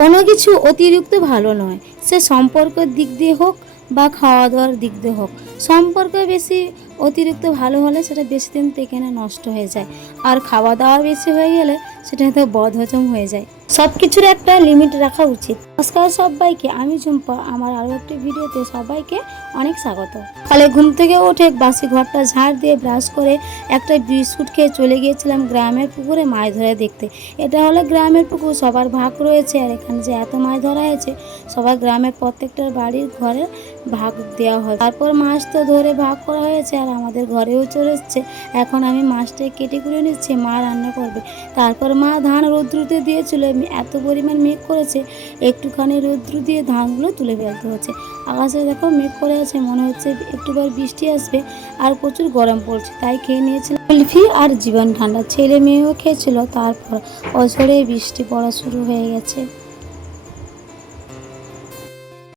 কোনো কিছু অতিরিক্ত ভালো নয়, সে সম্পর্কের দিক দিয়ে হোক বা খাওয়া দাওয়ার দিক দিয়ে হোক। সম্পর্ক বেশি অতিরিক্ত ভালো হলে সেটা বেশি দিন থেকে না নষ্ট হয়ে যায়, আর খাওয়া দাওয়া বেশি হয়ে গেলে সেটা হয়তো বদহজম হয়ে যায়। সব কিছুর একটা লিমিট রাখা উচিত। নমস্কার সবাইকে, আমি ঝুম্পা। আমার আরও একটি ভিডিওতে সবাইকে অনেক স্বাগত। সকালে ঘুম থেকে উঠে বাসি ঘরটা ঝাড় দিয়ে ব্রাশ করে একটা বিস্কুট খেয়ে চলে গিয়েছিলাম গ্রামের পুকুরে মাছ ধরে দেখতে। এটা হলো গ্রামের পুকুর, সবার ভাগ রয়েছে। আর এখানে যে এত মাছ ধরা হয়েছে, সবার গ্রামের প্রত্যেকটা বাড়ির ঘরে ভাগ দেওয়া হয়। তারপর মাছ তো ধরে ভাগ করা হয়েছে, আর আমাদের ঘরেও চলে এসছে। এখন আমি মাছটা কেটে কুড়ে নিচ্ছি, মা রান্না করবে। তারপর মা ধান রৌদ্রুতে দিয়েছিল, এত পরিমাণ মেঘ করেছে, একটুখানি রৌদ্র দিয়ে ধানগুলো তুলে ফেলতে হচ্ছে। আকাশে দেখো মেঘ করে আছে, মনে হচ্ছে একটুবার বৃষ্টি আসবে। আর প্রচুর গরম পড়ছে, তাই খেয়ে নিয়েছিলাম কুলফি আর জীবন ঠান্ডা। ছেলে মেয়েও খেয়েছিল। তারপর অঝরে বৃষ্টি পড়া শুরু হয়ে গেছে।